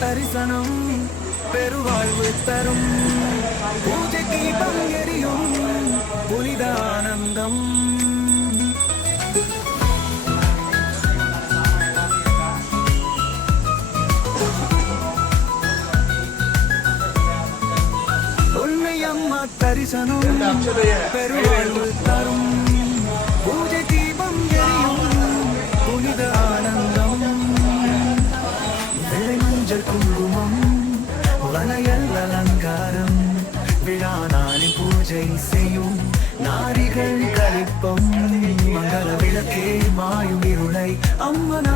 தரிசனம் பெருவாழ்வு தரும். பூஜை தீபம் எரியும் புனித ஆனந்தம் உண்மை அம்மா தரிசனம் பெருவாழ்வு தரும். பூஜை அம்மன்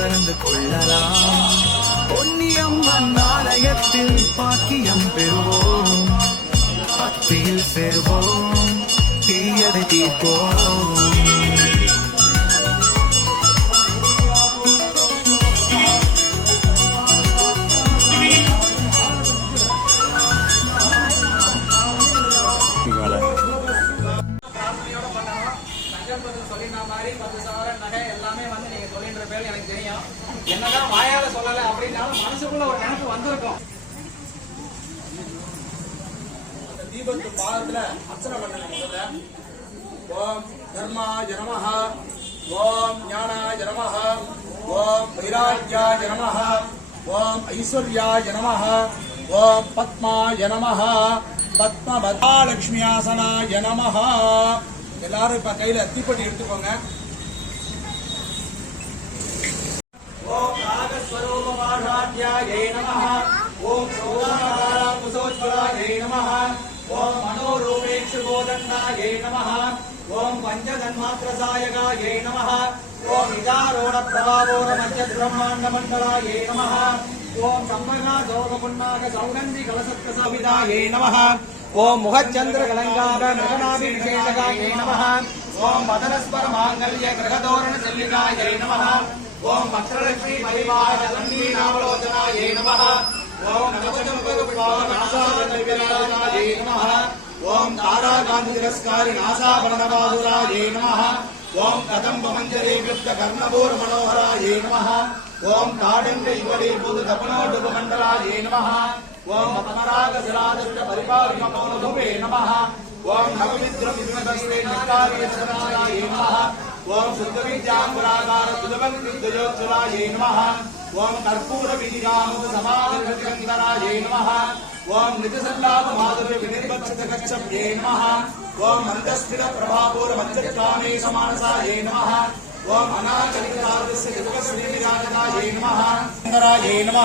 கலந்து கொள்ளலாம். பொன்னியம்மன் ஆலயத்தில் பாக்கியம் பெறுவோம். பக்தியில் சேர்வோம். தீயதை தீர்ப்போம். காலத்துல அர்ச்சனை பண்ணல ஓம் தர்மா ஜனமஹ ஓம் ஞானா ஜனமஹ ஓம் வைராக்கியா ஜனமஹ ஓம் ஐஸ்வர்யா ஜனமஹ ஓம் பத்மா ஜனமஹ பத்மபதாலட்சுமி பத்மபதாலட்சுமியாசனாய நமஹ எல்லாரும் இப்ப கையில தீப்பெட்டி எடுத்துக்கோங்க. ஓம் நாகஸ்வரூபமாஷாத்யாயை நமஹ. पंचदंडाए नम। ओं पंचदन्मात्रायकाये नम। ओं विदारोण प्रभावोण मध्य ब्रह्मांड मंडलाये नम ओं संभगाग सौगंधि दण्डायै नमः। ॐ पञ्चजन्मात्रसायकायै नमः। ॐ इदारोढप्रभावोरमध्यब्रह्माण्डमण्डलायै नमः। ॐ सम्मनागौरपुण्णागसौगन्धिकलसत्कसविदायै नमः। ॐ मुहच्चन्द्रकलङ्गारमृगणाभिषेषकायै नमः। ॐ मदनस्परमाङ्गल्यगृहधोरणचल्लिकायै नमः ॐ वक्त्रलक्ष्मीपरिवारलम्बीनावलोचनायै नम ओं नमचम्बरुपावनासादविराजायै नम। ఓం తారాకాంతి తిరస్కారి నాసాభరణబాధురాయే నమ. ఓం కదంబమంజరీకృప్తకర్ణభూర్ మనోహరాయే నమ. ఓం తాడండ యువడీభూత తపనోడుపమండలాయే నమ. ఓం అపరాగశిరాదృష్ట పరిపాలన మౌనభూపే నమ. ఓం నవమిత్రమిత్రమస్తే నిష్కార్యశరాయే నమ. ఓం శుద్ధవిద్యాంగురాగార తులవంతిద్వయోత్సరాయే నమ. ఓం కర్పూర విధిగామ సమాధి నమ. ఓం నిజసల్లాద మాధుర్య వినిర్వక్షిత కశ్చం ఏ నమ ఓం మందస్థిర ప్రభాపూర మంజక్రామే సమానసా ఏ నమ ఓం అనాకలికారుస్య యుగస్వీమి రాజదా ఏ నమ ఏ నమ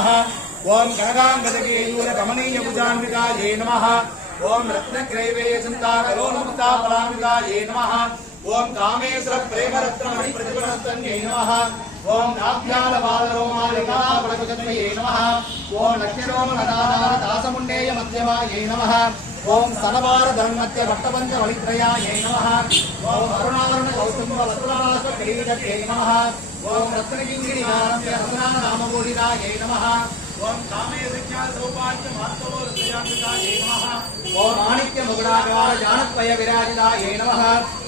ఓం గణగాంగజగేయూర గమనీయ భుజాన్వితా ఏ నమ ఓం రత్నగ్రైవేయ చింతా కరోన్ముక్తా పరామితా ఏ నమ பிரபாபூர மஞ்சக்காமே சமானசாயை நமஹ. ஓம் அநாகரிகாரஸ்ய யுகஸ்ரீவிராஜதாயை நமஹ சுந்தராயை நமஹ. ஓம் கனகாங்கதகேயூர கமனீய புஜான்விகாயை நமஹ. ஓம் ரத்னக்ரைவேய சிந்தா கரோன்முக்தா பலாமிகாயை நமஹ. ஓம் காமேஸ்வர பிரேமரத்னமணி பிரதிபலத்தன்யை நமஹ. ஓம் நாப்யால பாலரோமாலிகா பலகுஜன்மயே நமஹ. ஓம் லக்ஷ்யரோம நதாதார தாசமுண்டேய மத்தியமாயை நமஹ. ஓம் சனபார தன்மத்திய வட்டபஞ்ச வழித்ரயாயை நமஹ. ஓம் அருணாருண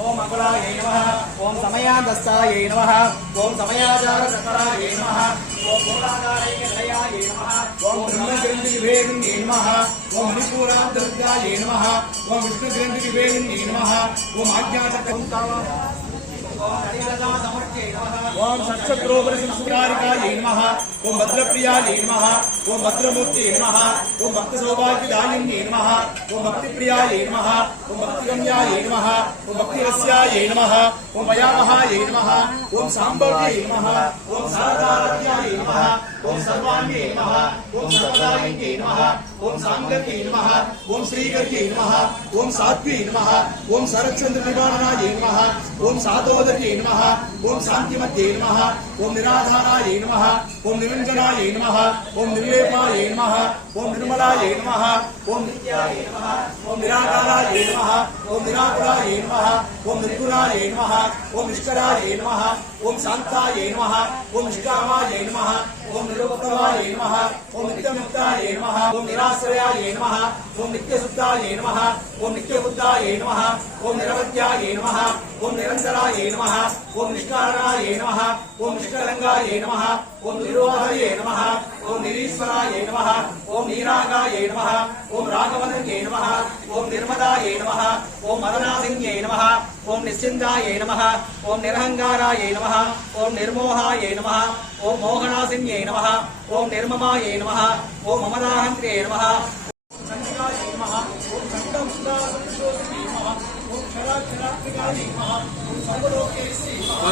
ఓం అకులాయ నమ. ఓం సమయాదస్తాయ నమ. ఓం సమయాచార సకరాయ నమ. ఓం మూలాధారయ నిలయాయ నమ. ఓం బ్రహ్మగ్రంథి వివేకిని నమ. ఓం మణిపూరాంతర్గాయ నమ. ఓం విష్ణుగ్రంథి వివేకిని నమ. ఓం ఆజ్ఞాచక్రంతావ ఓం సత్సత్రోపర సంస్కారికాయ నమః ఓం భద్రప్రియాయ నమః ఓం భద్రమూర్తి నమః ఓం భక్తి సౌభాగ్యదాయిని నమః ఓం భక్తిప్రియాయ నమః ఓం భక్తిగమ్యాయ నమః ఓం భక్తిరస్యాయ నమః ఓం వయామహాయ నమః ఓం సాంబవ్యాయ నమః ఓం సారదారత్యాయ నమః ओम सर्वांगे नमः ओम सर्वांगे नमः ओम सांगत्ये नमः ओम श्रीगत्ये नमः ओम सात्वी नमः ओम सरचंद्र निवारणाय नमः ओम साधोदत्ये नमः ओम शांतिमते नमः ओम निराधाराय नमः ओम निरंजनाय नमः ओम निर्वेपाय नमः ओम निर्मलाय नमः ओम नित्याय नमः ओम निराकाराय नमः ஓம் சாதோதர்யை நமஹ ஓம் நிர்குணாய நமஹ ஓம் நிஷ்கராய நமஹ ஓம் சாந்தாய நமஹ ஓம் நிஷ்காமாய நமஹ ஓம் நிர்மலாயை நமஹ ஓம் நித்யமுக்தாய நமஹ ஓம் நிராகாராயை நமஹ ஓம் நித்யசுத்தாய நமஹ ஓம் நித்யபுத்தாய நமஹ ஓம் நிரவத்யாய நமஹ ஓம் நிரந்தராய நமஹ ஓம் நிஷ்காரணாய நமஹ ஓம் நிஷ்கலங்காய நமஹ ஓம் நித்யமுக்தாயை நமஹ ஓம் நிரீஸ்வராய நம ஓம் நீராகாய நம ஓம் ராகவதன்யே நம ஓம் நிர்மதாய நம ஓம் மதனாசிங்யே நம ஓம் நிச்சிந்தாய நம ஓம் நிரஹங்காராய நம ஓம் நிர்மோகாய நம ஓம் மோகனாசிங்யே நம ஓம் நிர்மமாய நம ஓம் மமதாஹந்திரே நம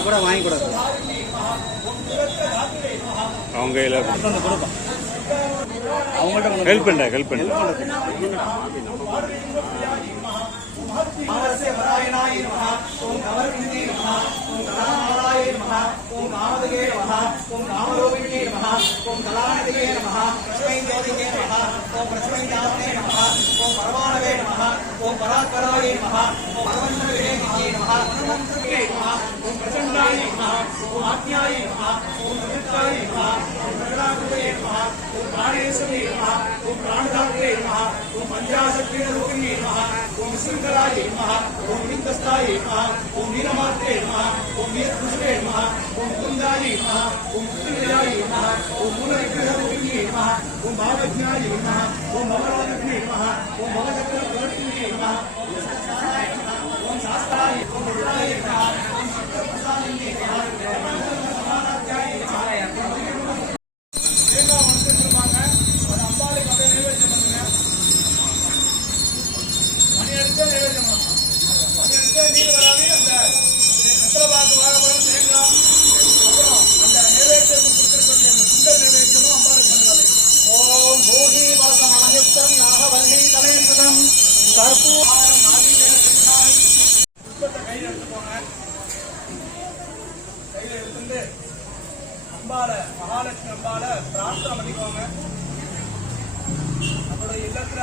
கூட வாங்கி கூட அவங்க கையில் ஹெல்ப் பண்ண ஹெல்ப் பண்ணி ஓம் கலாநிதியே ஓம் ओम परात्पराय नमः ओम परमंडले नमः ओम सत्ये नमः ओम प्रचंडाय नमः ओम आज्ञाय नमः ओम अमृताय नमः ओम प्रकटाकृतये नमः ओम प्राणेश्वरे नमः ओम प्राणधात्रे नमः ओम पञ्चाशक्तिन रूपिणे नमः ओम शृंखलाय नमः ओम विन्दस्ताय नमः ओम वीरमात्रे नमः ओम वीरपुष्पे नमः ओम कुन्दाय नमः ओम कुन्दाय नमः ओम मूलविग्रहरूपिणे नमः ओम भावज्ञाय नमः ओम भवनालक्ष्मी नमः ओम भवचक्रवर्तिने ஓம் பவசக்ர பிரவர்த்தினே நமः ஓம் சத்சாய நமः ஓம் சாஸ்தாய ஓம் ருத்ராய நமः ஓம் சத்ரபிரசாதினே நமः தேங்காய் வந்துருப்பாங்க அது அம்பாளுக்கு அப்படியே நைவேத்தியம் பண்ணுங்க மணி அடிச்சா நைவேத்தியம் பண்ணணும் மணி அடிச்சா நீர் வராது அந்த வெத்தலை பாக்கு வாழைப்பழம் தேங்காய் அப்புறம் அந்த நைவேத்தியம் கொடுத்துருக்கக்கூடிய அந்த சுண்டல் நைவேத்தியமும் அம்பாளுக்கு பண்ணுறது ஓம் பூஹி வர்க்கமாயுக்தம் நாகவல்லி தலைவிதம் கையில் கையில் அம்பால மகாலட்சுமி அம்பால பிரார்த்தனை பண்ணிக்கோங்க நம்மளுடைய இல்லத்துல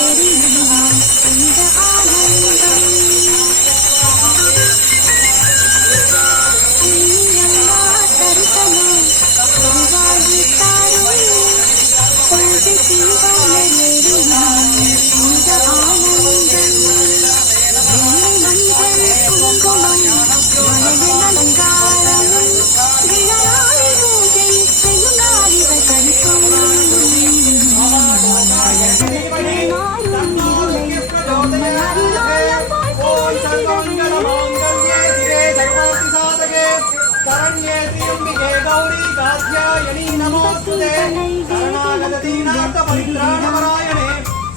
नारायणी नमोस्तुते शरणागतदीनाथ परित्राणपरायणे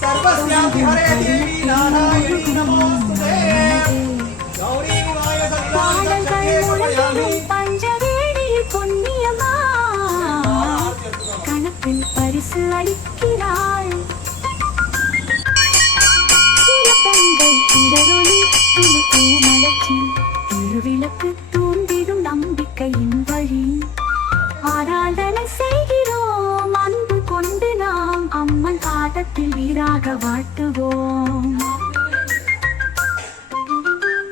सर्वस्यापि हरे देवी नारायणी नमोस्तुते गौरी वाय सत्ताङ्गे समयामि பஞ்சவேணியில் பொன்னியமா கணப்பில் பரிசு அளிக்கிறாள் பெண்கள் இடரோ வீராக வாழ்த்துவோம்.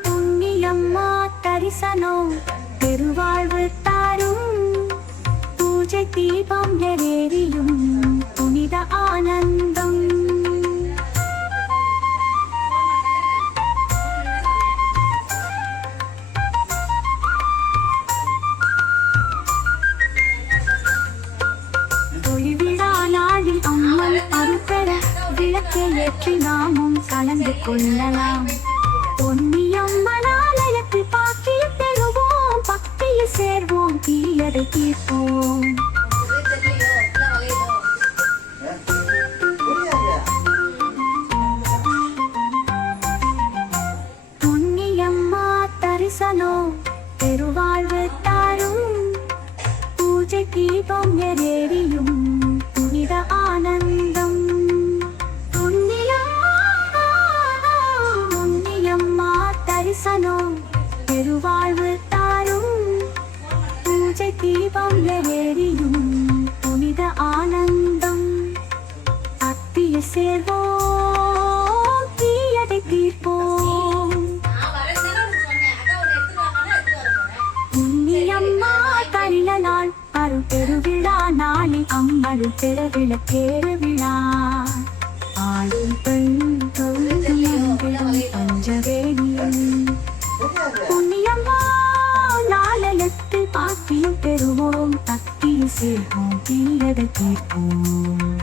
புண்ணியம்மா தரிசனம் பெருவாழ்வு தாரும். பூஜை தீபம் நிறையும் புனித ஆனந்தம். ஏற்றி நாமும் கலந்து கொள்ளலாம். பொன்னியம்மன் ஆலயத்தில் பாக்கியம் பெறுவோம். பக்தியில் சேர்வோம். தீயதை தீர்ப்போம். புண்ணியம்மா தரிசனோ பெருவாழ்வு தாரும். பூஜை தீபம் எரேறியும் அத்திய சேர்வோம் தீயதை தீர்ப்போம் புண்ணியம்மா கரில நாள் அருள் பெருவிழா நாளில் அம்மள் பெருவிழ பேருவிழா. ஆளும் பெண் தொழுது எங்கிடும் பஞ்சவேணியும் புண்ணியம்மா நாளையத்து பாக்கியம் பெறுவோம். பக்தியில் சேர்வோம். தீயதை தீர்ப்போம்